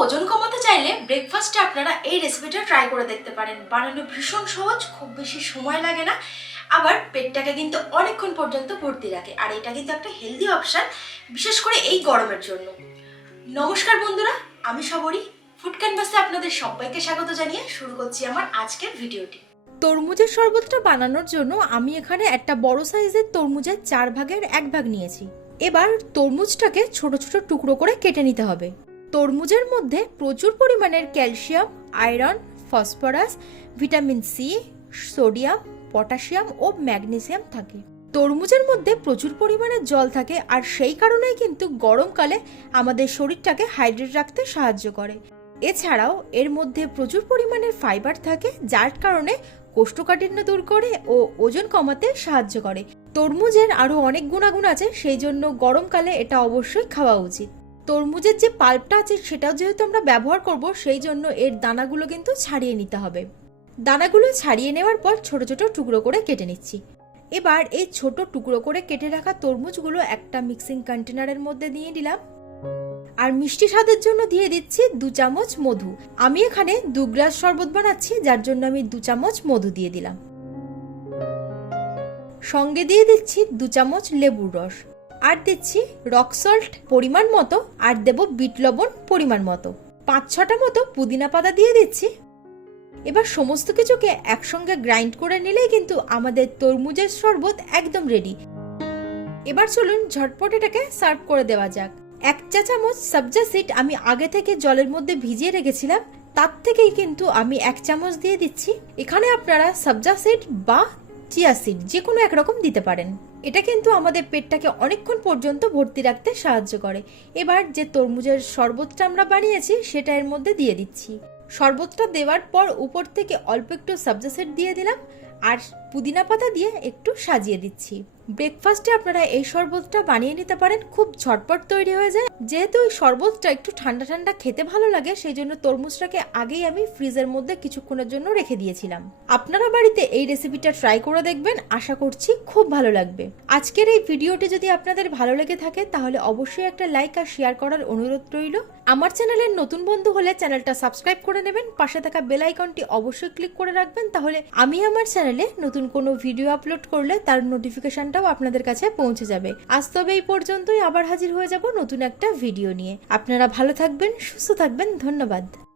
ওজন কমাতে চাইলে ব্রেকফাস্টে আপনারা এই রেসিপিটা ট্রাই করে দেখতে পারেন। বানানো ভীষণ সহজ, খুব বেশি সময় লাগে না। আবার পেটটাকে কিন্তু অনেকক্ষণ পর্যন্ত ভর্তি রাখে। আর এটা কিন্তু একটা হেলদি অপশান বিশেষ করে এই গরমের জন্য। নমস্কার বন্ধুরা, আমি সবরি। ফুড ক্যানভাসে আপনাদের সবাইকে স্বাগত জানিয়ে শুরু করছি আমার আজকের ভিডিওটি তরমুজের শরবতটা বানানোর জন্য আমি এখানে একটা বড় সাইজের তরমুজের চার ভাগের এক ভাগ নিয়েছি। এবার তরমুজটাকে ছোট ছোট টুকরো করে কেটে নিতে হবে। তরমুজের মধ্যে প্রচুর পরিমাণের calcium, iron, phosphorus, vitamin C sodium, potassium ও ম্যাগনেসিয়াম থাকে। তরমুজের মধ্যে প্রচুর পরিমাণে জল থাকে আর সেই কারণেই কিন্তু গরমকালে আমাদের শরীরটাকে হাইড্রেট রাখতে সাহায্য করে। এছাড়াও এর মধ্যে প্রচুর পরিমাণের ফাইবার থাকে, যার কারণে কোষ্ঠকাঠিন্য দূর করে ও ওজন কমাতে সাহায্য করে। তরমুজের আরও অনেক গুণাগুণ আছে, সেই জন্য গরমকালে এটা অবশ্যই খাওয়া উচিত। তরমুজের যে পাল্পটা আছে, সেটাও যেহেতু আমরা ব্যবহার করব, সেই জন্য এর দানাগুলো কিন্তু ছাড়িয়ে নিতে হবে। দানাগুলো ছাড়িয়ে নেওয়ার পর ছোট ছোট টুকরো করে কেটে নিচ্ছি। এবার এই ছোট টুকরো করে কেটে রাখা তরমুজগুলো একটা মিক্সিং কন্টেনারের মধ্যে দিয়ে দিলাম। আর মিষ্টি স্বাদের জন্য দিয়ে দিচ্ছি দু চামচ মধু। আমি এখানে দু গ্লাস শরবত বানাচ্ছি, যার জন্য আমি দু চামচ মধু দিয়ে দিলাম। সঙ্গে দিয়ে দিচ্ছি দু চামচ লেবুর রস। আর দিচ্ছি রক সল্ট পরিমাণ মতো আর দেব বিট লবণ পরিমাণ মতো। পাঁচ ছটা মতো পুদিনা পাতা দিয়ে দিচ্ছি। এবার সমস্ত কিছুকে একসঙ্গে গ্রাইন্ড করে নিলেই কিন্তু আমাদের তরমুজের শরবত একদম রেডি এবার চলুন ঝটপট এটাকে সার্ভ করে দেওয়া যাক। এক চা চামচ সবজা সিড আমি আগে থেকে জলের মধ্যে ভিজিয়ে রেখেছিলাম, তার থেকেই কিন্তু আমি এক চামচ দিয়ে দিচ্ছি। এখানে আপনারা সবজা সিড বা চিয়া সিড যে কোনো একরকম দিতে পারেন। এটা কিন্তু আমাদের পেটটাকে অনেকক্ষণ পর্যন্ত ভর্তি রাখতে সাহায্য করে। এবার যে তরমুজের শরবতটা আমরা বানিয়েছি, সেটা এর মধ্যে দিয়ে দিচ্ছি। শরবতটা দেওয়ার পর উপর থেকে অল্প একটু সাবজেসেট দিয়ে দিলাম। আর পুদিনা পাতা দিয়ে একটু সাজিয়ে দিচ্ছি। ব্রেকফাস্টে আপনারা এই শরবতটা বানিয়ে নিতে পারেন, খুব ঝটপট তৈরি হয়ে যায়। যেহেতু এই শরবতটা একটু ঠান্ডা ঠান্ডা খেতে ভালো লাগে, সেই জন্য তরমুজটাকে আগেই আমি ফ্রিজের মধ্যে কিছুক্ষণের জন্য রেখে দিয়েছিলাম। আপনারা বাড়িতে এই রেসিপিটা ট্রাই করে দেখবেন, আশা করছি খুব ভালো লাগবে। আজকের এই ভিডিওটি যদি আপনাদের ভালো লেগে থাকে, তাহলে অবশ্যই একটা লাইক আর শেয়ার করার অনুরোধ রইল। আমার চ্যানেলের নতুন বন্ধু হলে চ্যানেলটা সাবস্ক্রাইব করে নেবেন, পাশে থাকা বেল আইকনটি অবশ্যই ক্লিক করে রাখবেন, তাহলে আমি আমার চ্যানেলে নতুন কোনো ভিডিও আপলোড করলে তার নোটিফিকেশনটাও আপনাদের কাছে পৌঁছে যাবে। আজ তবে এই পর্যন্তই, আবার হাজির হয়ে যাব নতুন একটা ভিডিও নিয়ে। আপনারা ভালো থাকবেন, সুস্থ থাকবেন, ধন্যবাদ।